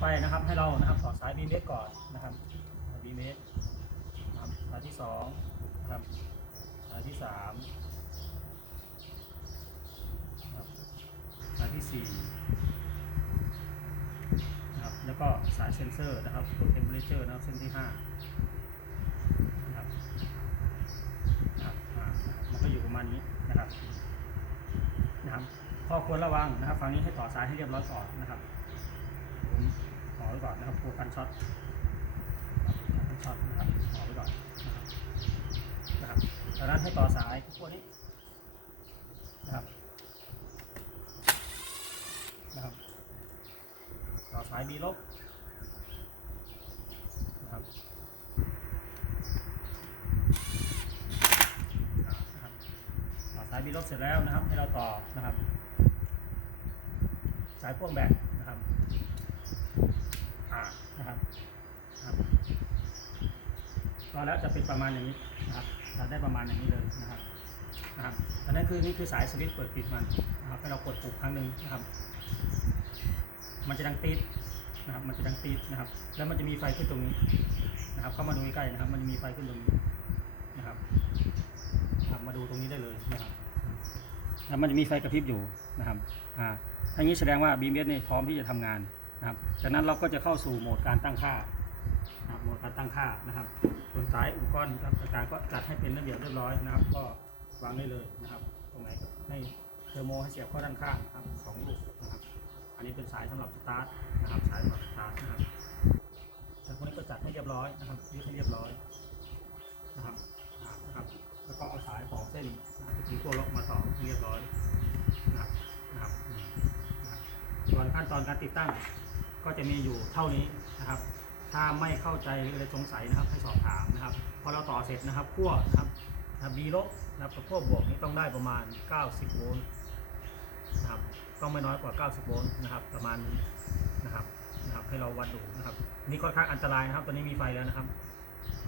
ไปนะครับ ให้เรานะครับต่อสายบีเมก่อนนะครับบีเมครับสายที่สองนะครับสายที่สามครับสายที่สี่นะครับแล้วก็สายเซนเซอร์นะครับตัวเทมเพลเจอร์นะครับเส้นที่ห้านะครับนะครับมันก็อยู่ประมาณนี้นะครับนะครับข้อควรระวังนะครับ ฝั่งนี้ให้ต่อสายให้เรียบร้อยก่อนนะครับ ไว้ก่อนนะครับตัวกันช็อตกันช็อตนะครับขอไว้ก่อนนะครับนะครับจากนั้นให้ต่อสายพวกนี้นะครับนะครับ ต่อสายบีลบนะครับนะครับต่อสายบีลบเสร็จแล้วนะครับ ให้เราต่อนะครับ สายพ่วงแบตนะครับ อ่านะครับครับ ก็แล้วจะเป็นประมาณอย่างนี้นะครับจะได้ประมาณอย่างนี้เลยนะครับนะครับอันนั้นคือนี่คือสายสวิตช์เปิดปิดมันนะครับให้เรากดปุ่มครั้งหนึ่งนะครับ มันจะดังตีดนะครับ มันจะดังตีดนะครับ แล้วมันจะมีไฟขึ้นตรงนี้นะครับ เข้ามาดูใกล้ๆนะครับ มันจะมีไฟขึ้นตรงนี้นะครับครับมาดูตรงนี้ได้เลยนะครับนะครับมันจะมีไฟกระพริบอยู่นะครับอ่าถ้างี้แสดงว่า BMS เนี่ยพร้อมที่จะทำงานนะครับ จากนั้นเราก็จะเข้าสู่โหมดการตั้งค่า นะครับโหมดการตั้งค่านะครับ ส่วนสายอุปกรณ์ครับต่างๆก็จัดให้เป็นระเบียบเรียบร้อยนะครับ ก็วางได้เลยนะครับ ตรงไหนก็ให้เทอร์โมให้เสียบเข้าด้านข้างนะครับสองลูกนะครับ อันนี้เป็นสายสำหรับสตาร์ทนะครับ สายสำหรับสตาร์ทนะครับแต่พวกนี้ก็จัดให้เรียบร้อยนะครับยึดให้เรียบร้อยนะครับนะครับ แล้วก็เอาสายของเส้นนะครับที่ตัวล็อกมาต่อให้เรียบร้อยนะครับนะครับอืมนะครับส่วนขั้นตอนการติดตั้งก็จะมีอยู่เท่านี้นะครับ ถ้าไม่เข้าใจหรืออะไรสงสัยนะครับให้สอบถามนะครับ พอเราต่อเสร็จนะครับขั้วนะครับบีลบนะครับกับขั้วบวกนี้ต้องได้ประมาณ 90 โวลต์นะครับต้องไม่น้อยกว่า 90 โวลต์นะครับ ประมาณนี้นะครับนะครับ ให้เราวัดดูนะครับ นี่ค่อนข้างอันตรายนะครับ ตอนนี้มีไฟแล้วนะครับ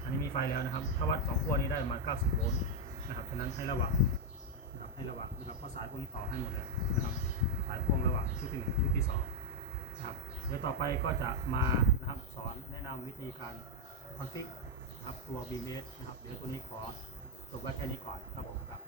อันนี้มีไฟแล้วนะครับ ถ้าวัดสองขั้วนี้ได้มา 90 โวลต์นะครับฉะนั้นให้ระวังนะครับให้ระวังนะครับเพราะสายพวกนี้ต่อให้หมดแล้วนะครับ สายพ่วงระหว่างชุดที่หนึ่งชุดที่สอง ดี๋ยวต่อไปก็จะมานะครับสอนแนะนำวิธีการคอนฟิกนะครับตัว BMS นะครับเดี๋ยวตัวนี้ขอจบไว้แค่นี้ก่อนครับผมครับ